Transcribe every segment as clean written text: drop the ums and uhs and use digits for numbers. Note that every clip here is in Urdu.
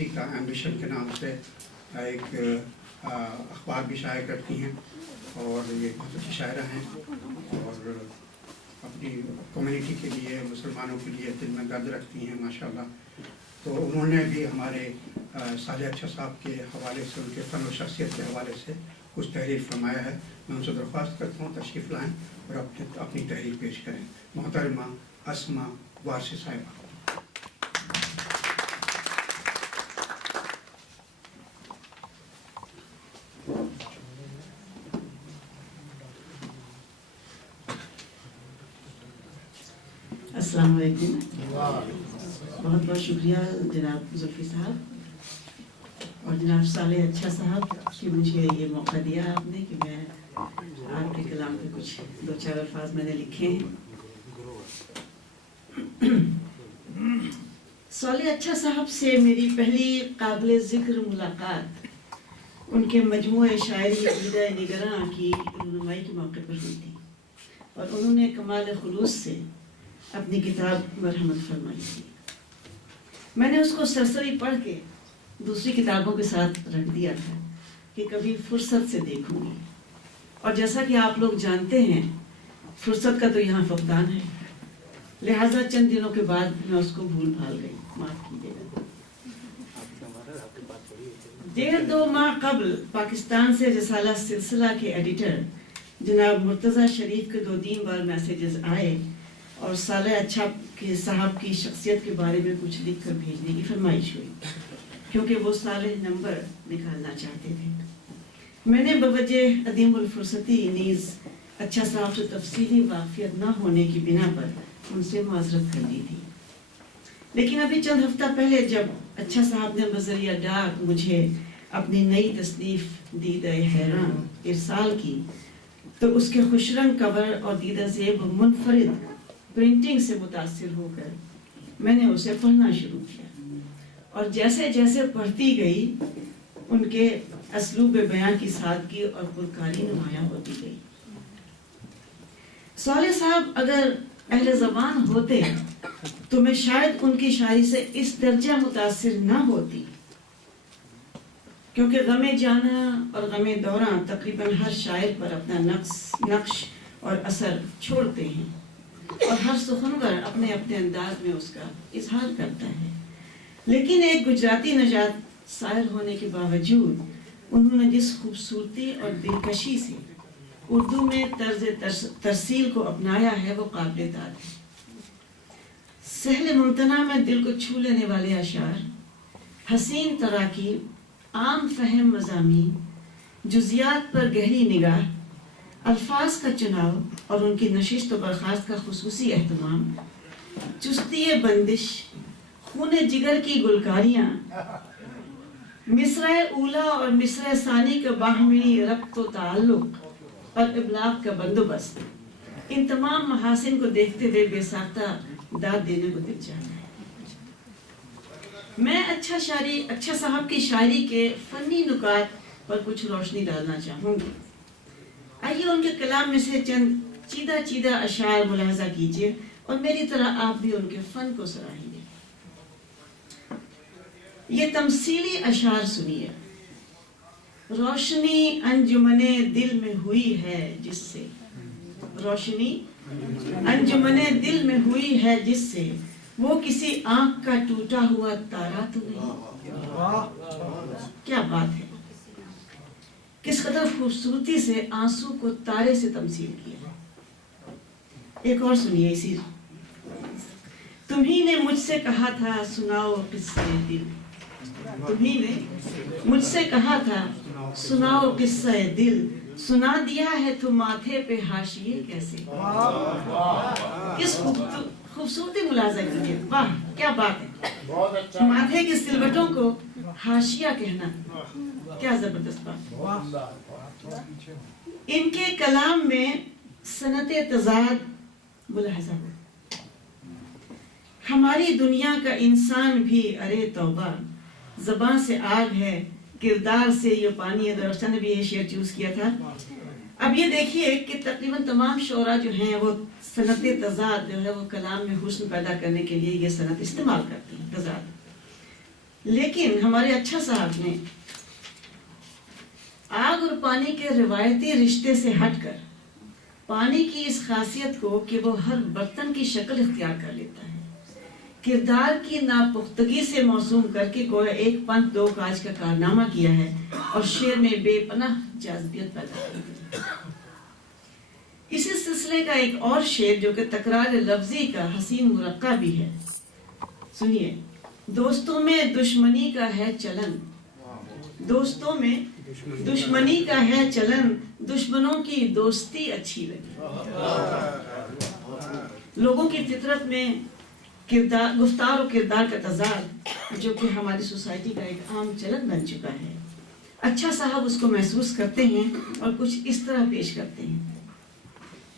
یونیورسٹی کا ایمبیشن کے نام سے ایک اخبار بھی شائع کرتی ہیں اور یہ بہت اچھی شاعرہ ہیں اور اپنی کمیونٹی کے لیے مسلمانوں کے لیے دل میں درد رکھتی ہیں ماشاءاللہ. تو انہوں نے بھی ہمارے صالح اچھا صاحب کے حوالے سے ان کے فن و شخصیت کے حوالے سے کچھ تحریر فرمایا ہے. میں ان سے درخواست کرتا ہوں تشریف لائیں اور اپنی تحریر پیش کریں. محترمہ اسما وارثی صاحبہ. السلام علیکم. بہت بہت شکریہ جناب زلفی صاحب اور جناب صالح اچھا صاحب کہ مجھے یہ موقع دیا آپ نے کہ میں آپ کے کلام پہ کچھ دو چار الفاظ میں نے لکھے ہیں. صالح اچھا صاحب سے میری پہلی قابل ذکر ملاقات ان کے مجموعہ شاعری عقیدہ نگراں کی رونمائی کے موقع پر ہوئی تھی اور انہوں نے کمال خلوص سے اپنی کتاب مرحمت فرمائی تھی. میں نے اس کو سرسری پڑھ کے دوسری کتابوں کے ساتھ رکھ دیا تھا کہ کبھی فرصت سے دیکھوں گی اور جیسا کہ آپ لوگ جانتے ہیں فرصت کا تو یہاں فقدان ہے، لہٰذا چند دنوں کے بعد میں اس کو بھول بھال گئی. معاف کیجیے گا. 1.5-2 ماہ قبل پاکستان سے رسالہ سلسلہ کے ایڈیٹر جناب مرتضیٰ شریف کے 2-3 بار میسیجز آئے اور صالح اچھا کے صاحب کی شخصیت کے بارے میں کچھ لکھ کر بھیجنے کی فرمائش ہوئی کیونکہ وہ صالح نمبر نکالنا چاہتے تھے. میں نے بوجہ عدیم الفرصتی نیز اچھا صاحب سے تفصیلی واقفیت نہ ہونے کی بنا پر ان سے معذرت کر لی تھی. لیکن ابھی چند ہفتہ پہلے جب اچھا صاحب نے بذریعہ ڈاک مجھے اپنی نئی تصنیف دیدہ حیران ارسال کی تو اس کے خوش رنگ کور اور دیدہ زیب منفرد پرنٹنگ سے متاثر ہو کر میں نے اسے پڑھنا شروع کیا اور جیسے جیسے پڑھتی گئی ان کے اسلوب بیان کی سادگی اور پرکاری نمایاں ہوتی گئی. صالح صاحب اگر اہل زبان ہوتے تو میں شاید ان کی شاعری سے اس درجہ متاثر نہ ہوتی کیونکہ غم جانا اور غم دوراں تقریباً ہر شاعر پر اپنا نقش اور اثر چھوڑتے ہیں اور ہر سخنور اپنے اپنے انداز میں اس کا اظہار کرتا ہے. لیکن ایک گجراتی نژاد شاعر ہونے کے باوجود انہوں نے جس خوبصورتی اور دلکشی سے اردو میں طرز ترسیل کو اپنایا ہے وہ قابل داد ہے. سہل ممتنع میں دل کو چھو لینے والے اشعار، حسین تراکیب، عام فہم مضامین، جزیات پر گہری نگاہ، الفاظ کا چناؤ اور ان کی نشست و برخاست کا خصوصی اہتمام، چستی بندش، خون جگر کی گلکاریاں، مصرع اولا اور مصرع ثانی کا باہمی ربط و تعلق اور ابلاغ کا بندوبست، ان تمام محاسن کو دیکھتے ہوئے بے ساختہ داد دینے کو دل چاہتا ہے. میں اچھا صاحب کی شاعری کے فنی نکات پر کچھ روشنی ڈالنا چاہوں گی. آئیے ان کے کلام میں سے چند چیدہ اشعار ملاحظہ کیجیے اور میری طرح آپ بھی ان کے فن کو سراہیے. یہ تمثیلی اشعار سنیے. روشنی انجمن دل میں ہوئی ہے جس سے، روشنی انجمن دل میں ہوئی ہے جس سے، وہ کسی آنکھ کا ٹوٹا ہوا تارا تو نہیں. کیا بات ہے، کس قدر خوبصورتی سے آنسو کو تارے سے تمثیل کیا. ایک اور سنیے اسی. تمہیں نے مجھ سے کہا تھا سناؤ قصہ دل، تمہیں نے مجھ سے کہا تھا سناؤ قصہ دل، سنا دیا ہے تو ماتھے پہ حاشیے کیسے. کس خوبصورتی ملاحظہ کیجیے. واہ کیا بات ہے، ماتھے کی سلوٹوں کو حاشیہ کہنا، کیا زبردست بات. ان کے کلام میں صنعت تضاد ملاحظہ ہو. ہماری دنیا کا انسان بھی ارے توبہ، زبان سے آگ ہے کردار سے یہ پانی ہے. درخشاں نے بھی یہ شعر چوز کیا تھا. اب یہ دیکھیے کہ تقریباً تمام شعراء جو ہیں وہ صنعت تضاد جو ہے وہ کلام میں حسن پیدا کرنے کے لیے یہ صنعت استعمال کرتے ہیں. تضاد لیکن ہمارے اچھا صاحب نے آگ اور پانی کے روایتی رشتے سے ہٹ کر پانی کی اس خاصیت کو کہ وہ ہر برتن کی شکل اختیار کر لیتا ہے، کردار کی ناپختگی سے موسوم کر کے گویا ایک پنت دو کاج کا کارنامہ کیا ہے اور شعر میں بے پناہ جاذبیت پیدا کی ہے۔ اسی سلسلے کا ایک اور شعر جو کہ تکرار لفظی کا حسین مرقع بھی ہے، سنیے۔ دوستوں میں دشمنی کا ہے چلن، دوستوں میں دشمنی کا ہے چلن، دشمنوں کی دوستی اچھی لگی۔ لوگوں کی فطرت میں گفتار و کردار کا تضاد جو کہ ہماری سوسائٹی کا ایک عام چلن بن چکا ہے، اچھا صاحب اس کو محسوس کرتے ہیں اور کچھ اس طرح پیش کرتے ہیں۔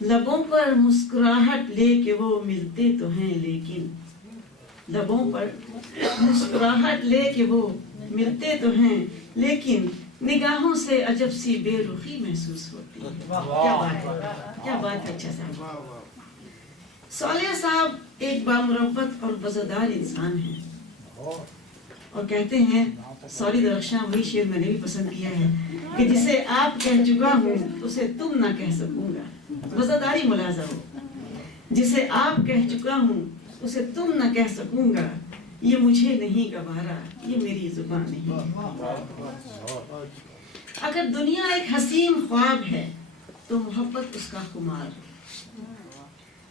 لبوں پر مسکراہٹ لے کے وہ ملتے تو ہیں لیکن، لبوں پر مسکراہٹ لے کے وہ ملتے تو ہیں لیکن نگاہوں سے عجب سی بے رخی محسوس ہوتی ہے۔ کیا بات ہے، کیا بات ہے اچھا صاحب۔ صالح صاحب ایک بامروت اور وزادار انسان ہیں اور کہتے ہیں، سوری درخشاں وہی شعر میں نے بھی پسند کیا ہے کہ جسے آپ کہہ چکا ہوں اسے تم نہ کہہ سکوں گا۔ وزاداری ملاحظہ ہو، جسے آپ کہہ چکا ہوں اسے تم نہ کہہ سکوں گا، یہ مجھے نہیں گوارا، یہ میری زبان نہیں۔ اگر دنیا ایک حسین خواب ہے تو محبت اس کا خمار،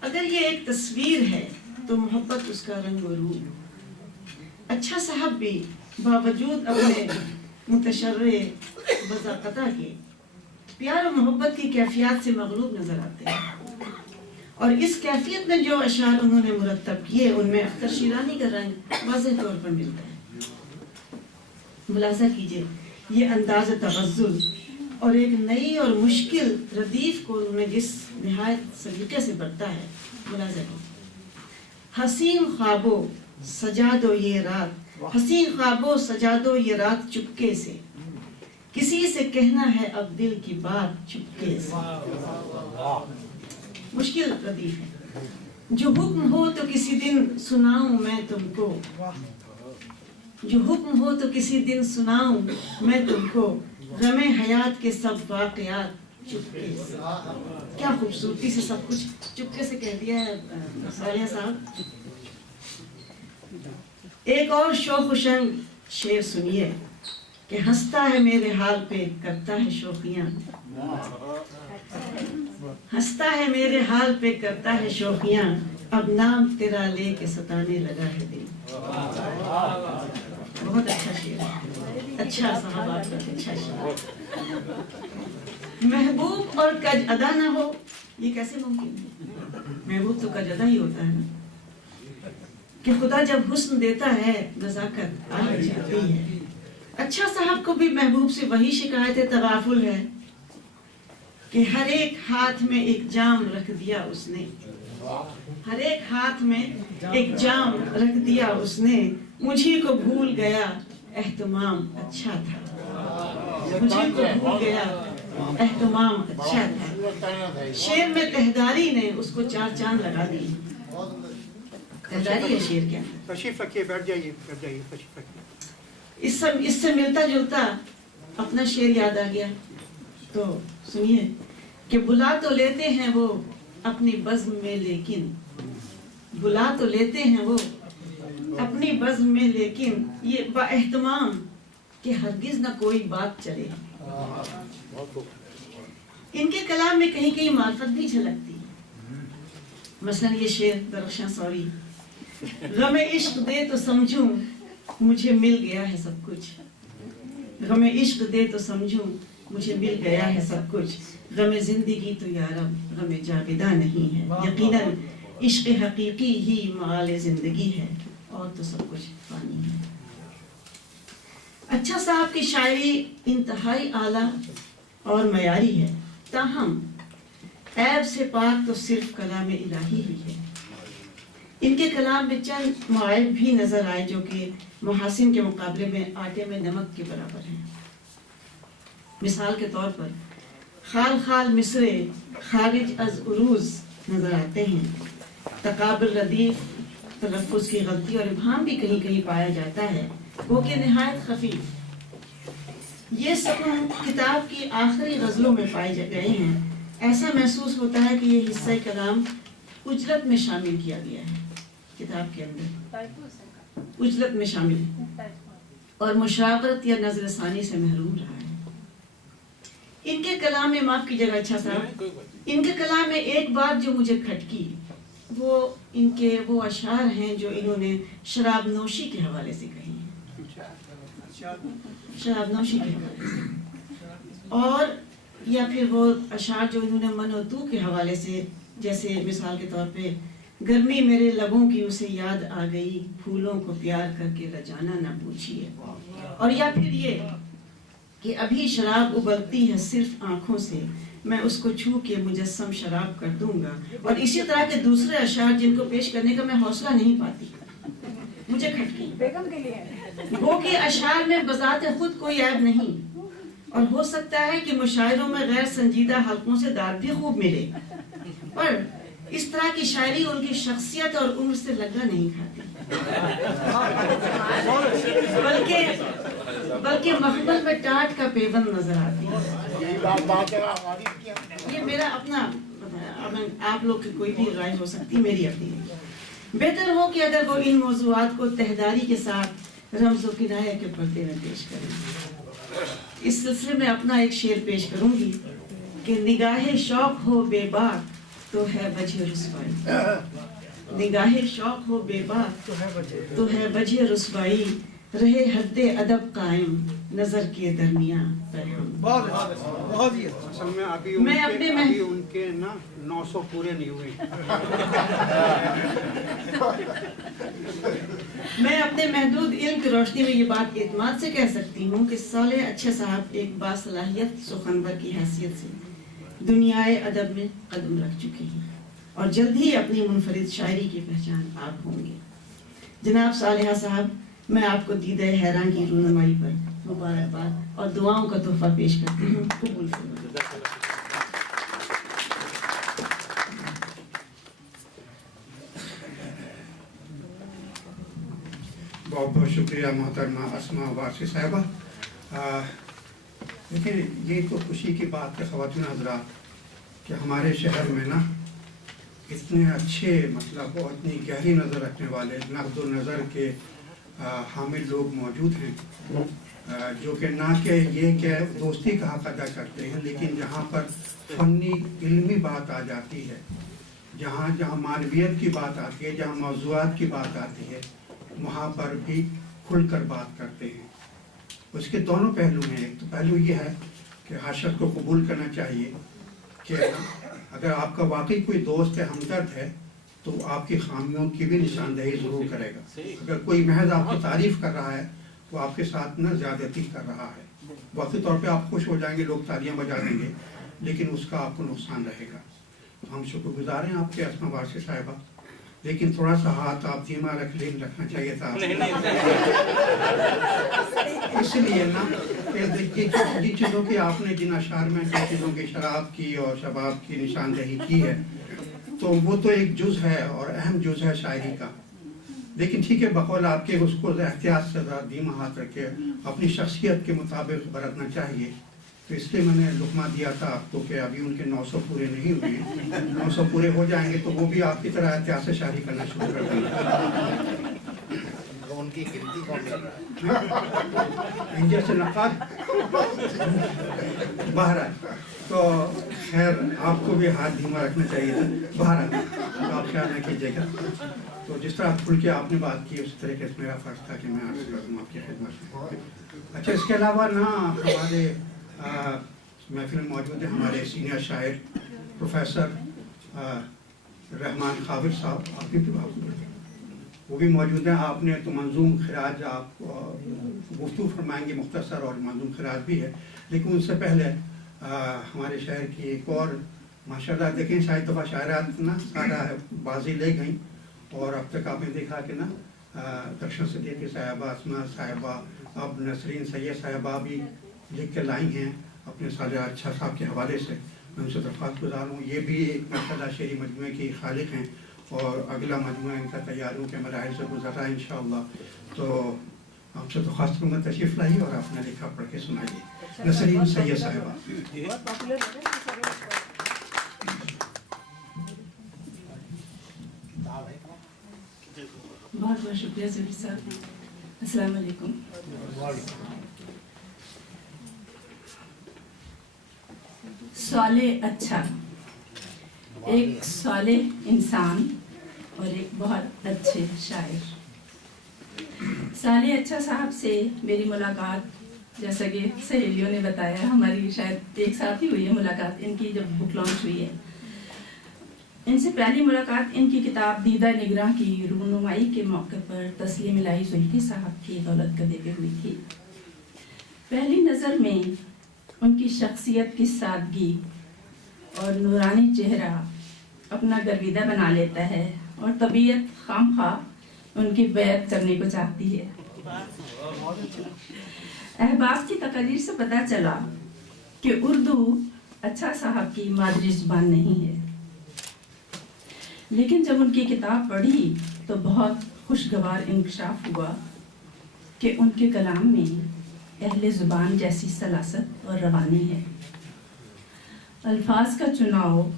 اگر یہ ایک تصویر ہے تو محبت اس کا رنگ و روپ۔ اچھا صاحب بھی باوجود اپنے متشرع بذاقتہ کے پیار و محبت کی کیفیات سے مغلوب نظر آتے ہیں، اور اس کیفیت میں جو اشعار انہوں نے مرتب کیے ان میں اختر شیرانی کا رنگ واضح طور پر ملتا ہے۔ ملاحظہ کیجئے یہ انداز تغزل اور ایک نئی اور مشکل ردیف کو انہوں نے جس نہایت سلیقے سے برتا ہے، ملاحظہ کیجئے۔ حسین خوابوں سجا دو یہ رات، حسین خوابوں سجا دو یہ رات چپکے سے، کسی سے کہنا ہے اب دل کی بات چپکے سے۔ مشکل ردیف ہے۔ جو حکم ہو تو کسی دن سناؤں میں تم کو، جو حکم ہو تو کسی دن سناؤں میں تم کو، غم حیات کے سب واقعات چپکے سے۔ کیا خوبصورتی سے سب کچھ چپکے سے کہہ دیا ہے صالح صاحب۔ ایک اور شوق و شنگ شعر سنیے کہ ہنستا ہے میرے حال پہ کرتا ہے شوخیاں، ہنستا ہے میرے حال پہ کرتا ہے شوخیاں، اب نام تیرا لے کے ستانے لگا ہے دل۔ بہت اچھا شعر ہے، اچھا صاحب آپ کا اچھا شعر۔ محبوب اور کج ادا نہ ہو، یہ کیسے ممکن ہے؟ محبوب تو کج ادا ہی ہوتا ہے نا، کہ خدا جب حسن دیتا ہے نزاکت آ جاتی ہے۔ اچھا صاحب کو بھی محبوب سے وہی شکایت تغافل ہے کہ ہر ایک ہاتھ میں ایک جام رکھ دیا اس نے، ہر ایک ہاتھ میں ایک جام رکھ دیا اس نے، مجھے کو بھول گیا اہتمام اچھا تھا، مجھے کو بھول گیا اہتمام اچھا تھا۔ شعر میں تہداری نے اس کو چار چاند لگا دی۔ تہداری ہے شعر کے اندر۔ تشریف رکھیے، بیٹھ جائیے، بیٹھ جائیے، تشریف رکھیے۔ اس سے ملتا جلتا اپنا شعر یاد آ گیا، تو سنیے کہ بلا تو لیتے ہیں وہ اپنی بزم میں لیکن، بلا تو لیتے ہیں وہ اپنی بزم میں لیکن، یہ با اہتمام کہ ہرگز نہ کوئی بات چلے۔ ان کے کلام میں کہیں کہیں معرفت بھی جھلکتی ہے۔ مثلا یہ شعر درخشاں سوری، غم عشق دے تو سمجھوں مجھے مل گیا ہے سب کچھ، غم عشق دے تو سمجھوں مجھے مل گیا ہے سب کچھ، غم زندگی تو یارب غم جاویدہ نہیں ہے، یقیناً عشق حقیقی ہی معال زندگی ہے اور تو سب کچھ فانی ہے۔ اچھا صاحب کی شاعری انتہائی اعلیٰ اور معیاری ہے، تاہم عیب سے پاک تو صرف کلام الہی ہی ہے۔ ان کے کلام میں چند معائب بھی نظر آئے جو کہ محاسن کے مقابلے میں آٹے میں نمک کے برابر ہیں۔ مثال کے طور پر خال خال مصرے خارج از عروض نظر آتے ہیں، تقابل ردیف، تلفظ کی غلطی اور ابہام بھی کہیں کہیں پایا جاتا ہے، وہ کہ نہایت خفیف. یہ سکون کتاب کی آخری غزلوں میں پائے گئے ہیں. ایسا محسوس ہوتا ہے کہ یہ حصہ کلام اجرت میں شامل کیا گیا ہے کتاب کے اندر، اجرت میں شامل اور مشاورت یا نظر ثانی سے محروم رہا ہے. ان کے کلام میں، معاف کیجیے گا اچھا صاحب، ان کے کلام میں ایک بات جو مجھے کھٹکی وہ ان کے وہ اشعار ہیں جو انہوں نے شراب نوشی کے حوالے سے کہی ہیں، شراب نوشی کے حوالے سے، اور یا پھر وہ اشعار جو انہوں نے من و تو کے حوالے سے، جیسے مثال کے طور پہ گرمی میرے لبوں کی اسے یاد آ گئی، پھولوں کو پیار کر کے رجانا نہ پوچھیے، اور یا پھر یہ کہ ابھی شراب ابلتی ہے صرف آنکھوں سے، میں اس کو چھو کے مجسم شراب کر دوں گا، اور اسی طرح کے دوسرے اشعار جن کو پیش کرنے کا میں حوصلہ نہیں پاتی، مجھے کھٹکی. وہ کہ اشعار میں بذات خود کوئی عیب نہیں، اور ہو سکتا ہے کہ مشاعروں میں غیر سنجیدہ حلقوں سے داد بھی خوب ملے، پر اس طرح کی شاعری ان کی شخصیت اور عمر سے لگا نہیں کھاتی، بلکہ مخمل میں ٹاٹ کا پیوند نظر آتی ہے. یہ میرا اپنا آپ لوگ کی کوئی بھی رائے ہو سکتی، میری اپنی. بہتر ہو کہ اگر وہ ان موضوعات کو تہداری کے ساتھ رمز و کنایہ کے پردے میں پیش کریں. اس سلسلے میں اپنا ایک شعر پیش کروں گی کہ نگاہ شوق ہو بے باک تو ہے وجہ رسوائی، نگاہ شوق ہو بے باک تو ہے وجہ رسوائی، رہے حد ادب قائم نظر کے درمیان پیغام. اصل میں ابھی ان کے نا 900 پورے نہیں ہوئے. میں اپنے محدود علم کی روشنی میں یہ بات اعتماد سے کہہ سکتی ہوں کہ صالح اچھے صاحب ایک باصلاحیت سخنور کی حیثیت سے دنیائے ادب میں قدم رکھ چکے ہیں، اور جلد ہی اپنی منفرد شاعری کی پہچان آپ ہوں گے. جناب صالحہ صاحب، میں آپ کو دیدہ حیران کی رونمائی پر مبارکباد اور دعاؤں کا تحفہ پیش کرتی ہوں. قبول فرمائیں. بہت بہت شکریہ محترمہ اسما وارثی صاحبہ. لیکن یہ تو خوشی کی بات ہے خواتین حضرات کہ ہمارے شہر میں نا اتنے اچھے مطلب اور اتنی گہری نظر رکھنے والے نقد و نظر کے حامل لوگ موجود ہیں، جو کہ نہ کہ یہ کہ دوستی کا حق ادا کرتے ہیں، لیکن جہاں پر فنی علمی بات آ جاتی ہے، جہاں معنویت کی بات آتی ہے، جہاں موضوعات کی بات آتی ہے، وہاں پر بھی کھل کر بات کرتے ہیں. اس کے دونوں پہلو ہیں. ایک تو پہلو یہ ہے کہ حاشر کو قبول کرنا چاہیے کہ اگر آپ کا واقعی کوئی دوست ہے، ہمدرد ہے، تو آپ کی خامیوں کی بھی نشاندہی ضرور کرے گا. اگر کوئی محض آپ کی تعریف کر رہا ہے تو آپ کے ساتھ نہ زیادتی کر رہا ہے. وقتی طور پہ آپ خوش ہو جائیں گے، لوگ تالیاں بجا دیں گے، لیکن اس کا آپ کو نقصان رہے گا. تو ہم شکر گزار ہیں آپ کے اسما وارثی صاحبہ، لیکن تھوڑا سا ہاتھ آپ دھیما رکھنا چاہیے تھا. اس لیے نا جن چیزوں کی آپ نے جن اشعار میں جن چیزوں کی شراب کی اور شباب کی نشاندہی کی ہے، تو وہ تو ایک جز ہے اور اہم جز ہے شاعری کا. لیکن ٹھیک ہے، بقول آپ کے اس کو احتیاط سے دھیما ہاتھ رکھ کے اپنی شخصیت کے مطابق برتنا چاہیے. تو اس لیے میں نے لقمہ دیا تھا آپ کو کہ ابھی ان کے 900 پورے نہیں ہوئے ہیں. 900 پورے ہو جائیں گے تو وہ بھی آپ کی طرح احتیاط سے شاعری کرنا شروع کر دیں گے. ان کی گنتی کون انجر سے نقاد بہرحال تو خیر آپ کو بھی ہاتھ دھیما رکھنا چاہیے تھا. بہرحال آپ خیال نہ کیجیے گا. تو جس طرح کھل کے آپ نے بات کی اس طریقے سے میرا فرض تھا کہ میں عرض کر دوں آپ کی خدمت میں. اچھا، اس کے علاوہ نا ہمارے محفل میں موجود ہیں ہمارے سینئر شاعر پروفیسر رحمان خاور صاحب، آپ بھی وہ بھی موجود ہیں. آپ نے تو منظوم خراج آپ گفتگو فرمائیں گے مختصر، اور منظوم خراج بھی ہے. لیکن ان سے پہلے ہمارے شہر کی ایک اور ماشاءاللہ دیکھیں شاید دفعہ شاعرات نا سارا بازی لے گئیں، اور اب تک آپ نے دیکھا کہ نا درشن صدیقی صاحبہ، اسما صاحبہ، اب نسرین سید صاحبہ بھی لکھ کے لائی ہیں اپنے صالح اچھا صاحب کے حوالے سے. میں ان سے درخواست گزار ہوں. یہ بھی ایک مرتبہ شعری مجموعے کی خالق ہیں، اور اگلا مجموعہ ان کا تیار ہوں کہ مراحل سے گزر رہا ہے انشاءاللہ. تو آپ سے درخواست کروں گا تشریف لائیے اور اپنا لکھا پڑھ کے سنائیے. نسرین سید صاحبہ. بہت بہت شکریہ ظفر صاحب. السلام علیکم. صالح اچھا، ایک صالح انسان اور ایک بہت اچھے شاعر. صالح اچھا صاحب سے میری ملاقات، جیسا کہ سہیلیوں نے بتایا، ہماری شاید ایک ساتھ ہی ہوئی ہے ملاقات ان کی جب بک لانچ ہوئی ہے. ان سے پہلی ملاقات ان کی کتاب دیدہ نگراں کی رونمائی کے موقع پر تسلیم الہی زلفی صاحب کی دولت کدے پہ ہوئی تھی. پہلی نظر میں ان کی شخصیت کی سادگی اور نورانی چہرہ اپنا گرویدہ بنا لیتا ہے اور طبیعت خام خواہ ان کی بیعت کرنے کو چاہتی ہے. احباب کی تقاریر سے پتہ چلا کہ اردو اچھا صاحب کی مادری زبان نہیں ہے، لیکن جب ان کی کتاب پڑھی تو بہت خوشگوار انکشاف ہوا کہ ان کے کلام میں اہل زبان جیسی سلاست اور روانی ہے. الفاظ کا چناؤ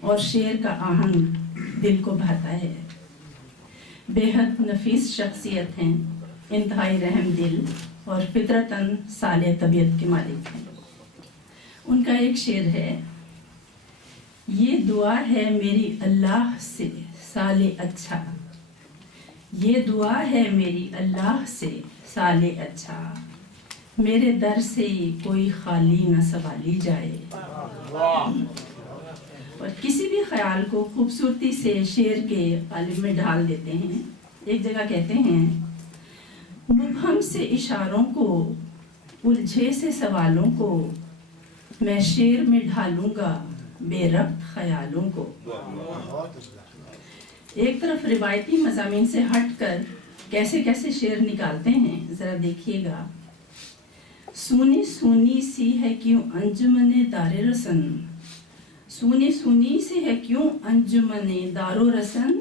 اور شعر کا آہنگ دل کو بھاتا ہے. بے حد نفیس شخصیت ہیں، انتہائی رحم دل اور فطرتاً صالح طبیعت کے مالک ہیں. ان کا ایک شعر ہے: یہ دعا ہے میری اللہ سے صالح اچھا، یہ دعا ہے میری اللہ سے صالح اچھا، میرے در سے کوئی خالی نہ سوالی جائے. اور کسی بھی خیال کو خوبصورتی سے شعر کے قالب میں ڈھال دیتے ہیں. ایک جگہ کہتے ہیں: مبہم سے اشاروں کو، الجھے سے سوالوں کو، میں شعر میں ڈھالوں گا بے ربط خیالوں کو. ایک طرف روایتی مضامین سے ہٹ کر کیسے کیسے شعر نکالتے ہیں، ذرا دیکھیے گا. سونی سونی سی ہے کیوں انجمن دار رسن، سونی سونی سی ہے کیوں انجمن دار و رسن،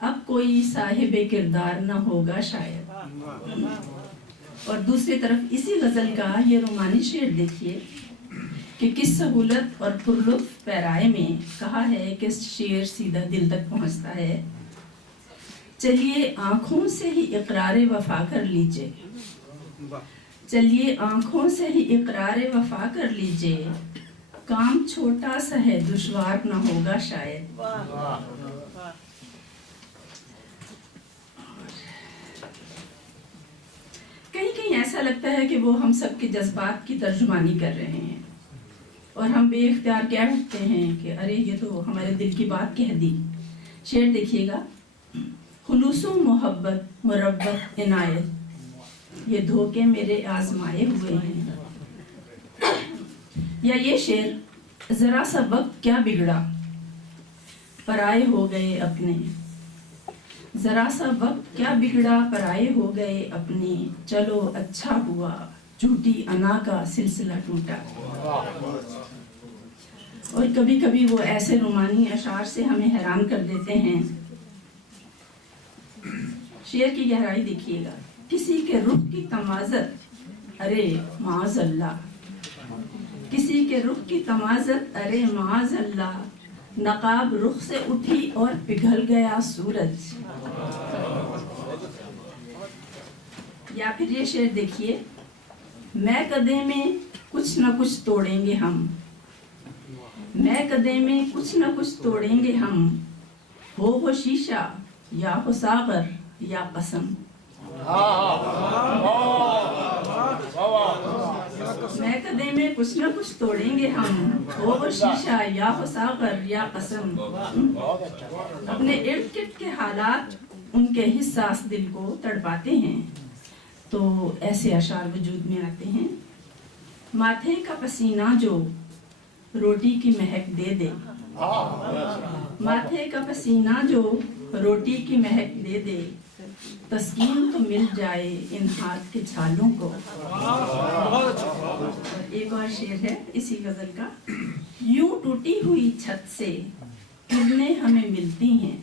اب کوئی صاحب کردار نہ ہوگا شاید. اور دوسری طرف اسی غزل کا یہ رومانی شعر دیکھیے کہ کس سہولت اور پرلطف پیرائے میں کہا ہے کہ شعر سیدھا دل تک پہنچتا ہے. چلیے آنکھوں سے ہی اقرار وفا کر لیجئے، چلیے آنکھوں سے ہی اقرار وفا کر لیجئے، کام چھوٹا سا ہے دشوار نہ ہوگا شاید. کہیں کہیں ایسا لگتا ہے کہ وہ ہم سب کے جذبات کی ترجمانی کر رہے ہیں اور ہم بے اختیار کہہ اٹھتے ہیں کہ ارے یہ تو ہمارے دل کی بات کہہ دی. شعر دیکھیے گا: خلوص و محبت مربت عنایت، یہ دھوکے میرے آزمائے ہوئے ہیں. یا یہ شعر: ذرا سا وقت کیا بگڑا پرائے ہو گئے اپنے، ذرا سا وقت کیا بگڑا پرائے ہو گئے اپنے، چلو اچھا ہوا جھوٹی انا کا سلسلہ ٹوٹا. اور کبھی کبھی وہ ایسے رومانی اشعار سے ہمیں حیران کر دیتے ہیں. شعر کی گہرائی دیکھیے گا: کسی کے رخ کی تمازت ارے معاذ اللہ، کسی کے رخ کی تمازت ارے معاذ اللہ، نقاب رخ سے اٹھی اور پگھل گیا سورج. یا پھر یہ شعر دیکھیے: میں قدے میں کچھ نہ کچھ توڑیں گے ہم، میں قدے میں کچھ نہ کچھ توڑیں گے ہم، ہو وہ شیشہ یا ہو ساغر یا قسم. میں قدے میں کچھ نہ کچھ توڑیں گے ہم، ہو وہ شیشہ یا ہو ساغر یا قسم. اپنے ارد گرد کے حالات ان کے حساس دل کو تڑپاتے ہیں تو ایسے اشعار وجود میں آتے ہیں: ماتھے کا پسینہ جو روٹی کی مہک دے دے، ماتھے کا پسینہ جو روٹی کی مہک دے دے، تسکین تو مل جائے ان ہاتھ کے چھالوں کو. ایک اور شعر ہے اسی غزل کا: یوں ٹوٹی ہوئی چھت سے کرنیں ہمیں ملتی ہیں،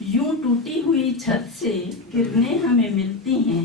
یوں ٹوٹی ہوئی چھت سے کرنیں ہمیں ملتی ہیں،